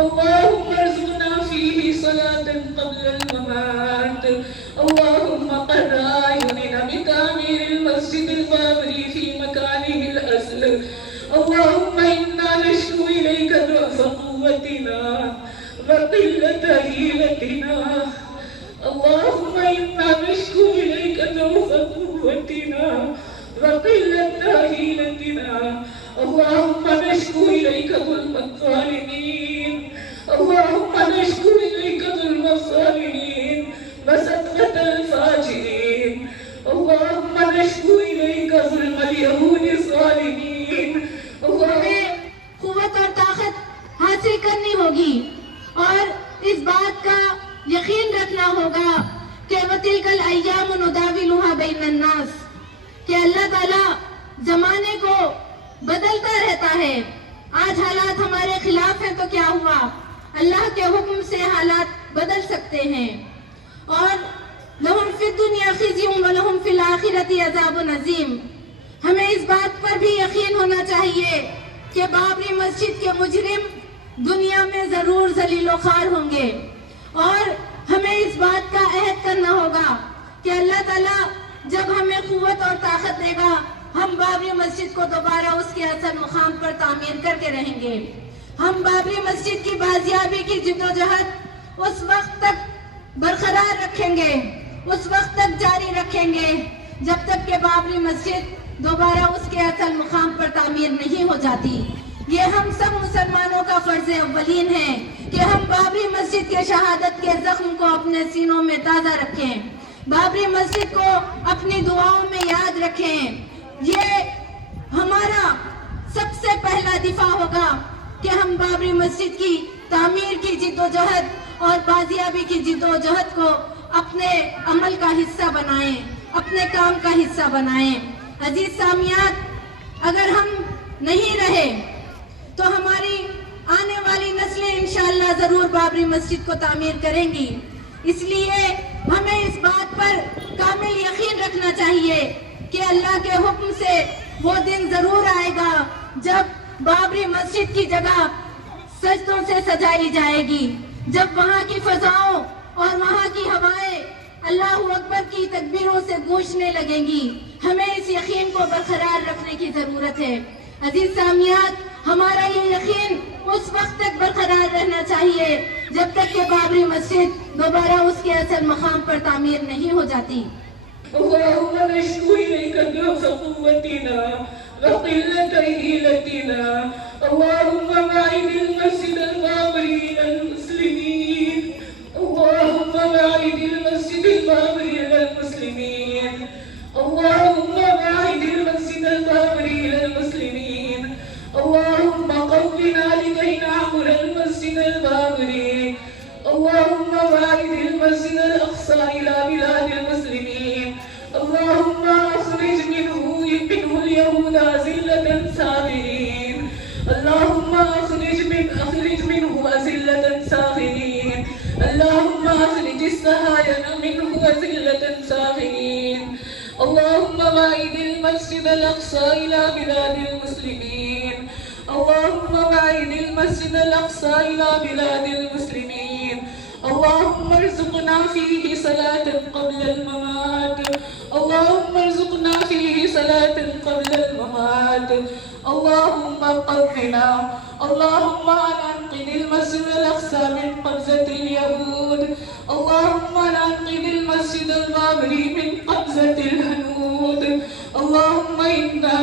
اللهم ارزقنا فيه صلاة قبل الممات. اللهم قر أعيننا بتعمير المسجد البابري في مكانه الأصل. اللهم إنا نشكو إليك ضعف قوتنا وقلة حيلتنا. اللهم إنا نشكو إليك ضعف قوتنا وقلة حيلتنا. اللهم نشكو إليك ظلم الظالمين. اللهم نشكو إليك ظلم الظالمين وسطوة الفاجرين. اللهم نشكو إليك ظلم اليهود الظالمين. ہمیں قوت اور طاقت حاصل کرنی ہوگی اور اس بات کا یقین رکھنا ہوگا کہ وَتِلْكَ الْأَيَّامُ نُدَاوِلُهَا بَيْنَ النَّاسِ، کہ اللہ تعالیٰ زمانے کو بدلتا رہتا ہے. آج حالات ہمارے خلاف ہیں تو کیا ہوا، اللہ کے حکم سے حالات بدل سکتے ہیں. اور لَهُمْ فِي الدُّنْيَا خِزْيٌ وَلَهُمْ فِي الْآخِرَةِ عَذَابٌ عَظِيمٌ. ہمیں اس بات پر بھی یقین ہونا چاہیے کہ بابری مسجد کے مجرم دنیا میں ضرور ذلیل و خوار ہوں گے، اور ہمیں اس بات کا عہد کرنا ہوگا کہ اللہ تعالیٰ جب ہمیں قوت اور طاقت دے گا ہم بابری مسجد کو دوبارہ اس کے اصل مقام پر تعمیر کر کے رہیں گے. ہم بابری مسجد کی بازیابی کی جدوجہد اس وقت تک برقرار رکھیں گے، اس وقت تک جاری رکھیں گے جب تک کہ بابری مسجد دوبارہ اس کے اصل مقام پر تعمیر نہیں ہو جاتی. یہ ہم سب مسلمانوں کا فرض اولین ہے کہ ہم بابری مسجد کے شہادت کے زخم کو اپنے سینوں میں تازہ رکھیں، بابری مسجد کو اپنی دعاؤں میں یاد رکھیں. یہ ہمارا سب سے پہلا دفاع ہوگا کہ ہم بابری مسجد کی تعمیر کی جدوجہد اور بازیابی کی جدوجہد کو اپنے عمل کا حصہ بنائیں، اپنے کام کا حصہ بنائیں. عزیز سامعات، اگر ہم نہیں رہے تو ہماری آنے والی نسلیں انشاءاللہ ضرور بابری مسجد کو تعمیر کریں گی. اس لیے ہمیں اس بات پر کامل یقین رکھنا چاہیے کہ اللہ کے حکم سے وہ دن ضرور آئے گا جب بابری مسجد کی جگہ سجدوں سے سجائی جائے گی، جب وہاں کی فضاؤں اور وہاں کی ہوائیں اللہ اکبر کی تکبیروں سے گونجنے لگیں گی. ہمیں اس یقین کو برقرار رکھنے کی ضرورت ہے. عزیز سامعات، ہمارا یہ یقین اس وقت تک برقرار رہنا چاہیے جب تک کہ بابری مسجد دوبارہ اس کے اصل مقام پر تعمیر نہیں ہو جاتی. اللهم نشكو إليك ضعف قوتنا وقلة حيلتنا. اللهم باعد المسجد البابري إلى المسلمين. اللهم باعد المسجد البابري إلى المسلمين. اللهم باعد المسجد البابري إلى المسلمين. اللهم قونا لكي نعمر المسجد البابري. اللهم باعد المسجد الأقصى إلى بلاد المسلمين. اللهم أخرج منه اليهود أذلة ساغرين. اللهم أخرج منه أذلة ساغرين. اللهم أخرج السهاينة منه أذلة ساغرين. اللهم باعد المسجد الأقصى إلى بلاد المسلمين. اللهم باعد المسجد الأقصى إلى بلاد المسلمين. اللهم ارزقنا فيه صلاة قبل الممات. اللهم ارزقنا فيه صلاة قبل الممات. اللهم قرنا. اللهم انقذ المسجد الأقصى من قبضة اليهود. اللهم انقذ المسجد البابري من قبضة الهنود. اللهم إنا